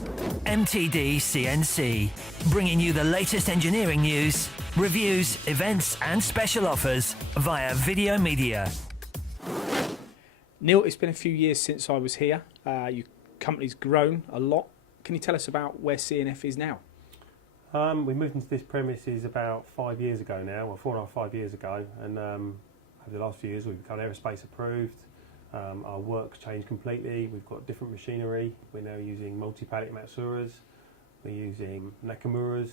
MTD CNC, bringing you the latest engineering news, reviews, events and special offers via video media. Neil, it's been a few years since I was here. Your company's grown a lot. Can you tell us about where CNF is now? We moved into this premises about 5 years ago now, or 4.5 years ago, and over the last few years we've become aerospace approved. Our work's changed completely. We've got different machinery. We're now using multi-pallet Matsuras, we're using Nakamuras,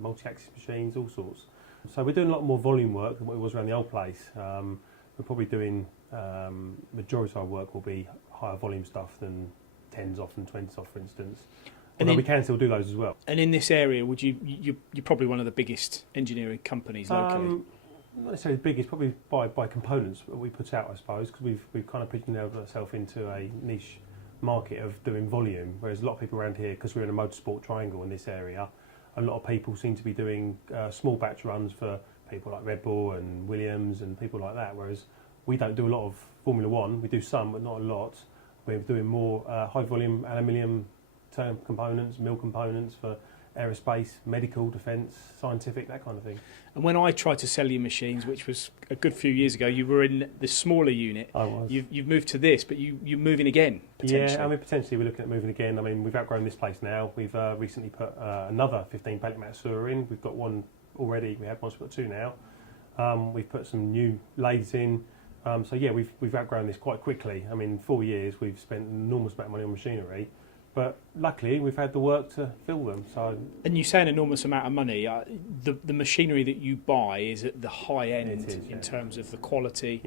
multi-axis machines, all sorts. So we're doing a lot more volume work than what it was around the old place. We're probably doing, majority of our work will be higher volume stuff than 10s off and 20s off, for instance. Although we can still do those as well. And in this area, would you're probably one of the biggest engineering companies locally? Not necessarily the biggest, probably by components that we put out, I suppose, because we've kind of pigeonholed ourselves into a niche market of doing volume, whereas a lot of people around here, because we're in a motorsport triangle in this area, a lot of people seem to be doing small batch runs for people like Red Bull and Williams and people like that, whereas we don't do a lot of Formula One. We do some, but not a lot. We're doing more high volume aluminium components, mill components for aerospace, medical, defence, scientific, that kind of thing. And when I tried to sell you machines, which was a good few years ago, you were in the smaller unit. I was. You've moved to this, but you're moving again, potentially. Yeah, I mean, potentially we're looking at moving again. I mean, we've outgrown this place now. We've recently put another 15 pallet Matsura in. We've got one already. We had one, so we've got two now. We've put some new lathes in. So yeah, we've outgrown this quite quickly. I mean, 4 years we've spent an enormous amount of money on machinery. But luckily, we've had the work to fill them. So, and you say an enormous amount of money. The machinery that you buy is at the high end in terms of the quality.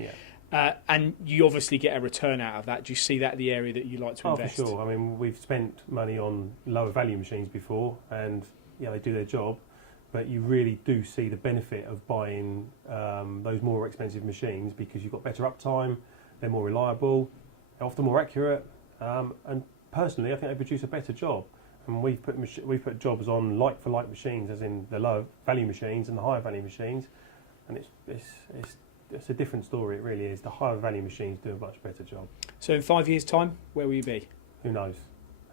Yeah. And you obviously get a return out of that. Do you see that the area that you like to invest? Oh, for sure. I mean, we've spent money on lower value machines before, and yeah, they do their job. But you really do see the benefit of buying those more expensive machines because you've got better uptime, they're more reliable, they're often more accurate, and personally, I think they produce a better job. And we've put jobs on like-for-like machines, as in the low value machines and the higher value machines, and it's a different story. It really is. The higher value machines do a much better job. So in 5 years' time, where will you be? Who knows?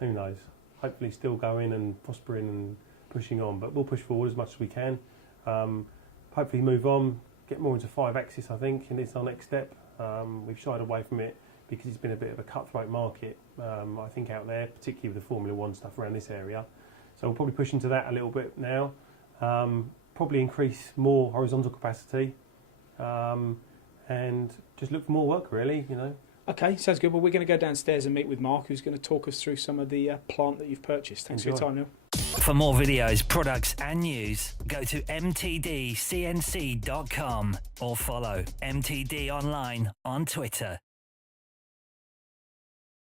Who knows? Hopefully, still going and prospering and pushing on. But we'll push forward as much as we can. Hopefully, move on, get more into 5-axis. I think, and it's our next step. We've shied away from it because it's been a bit of a cutthroat market, I think, out there, particularly with the Formula One stuff around this area. So we'll probably push into that a little bit now. Probably increase more horizontal capacity, and just look for more work, really, you know. Okay, sounds good. Well, we're going to go downstairs and meet with Mark, who's going to talk us through some of the plant that you've purchased. Thanks for your time, Neil. For more videos, products and news, go to mtdcnc.com or follow MTD Online on Twitter.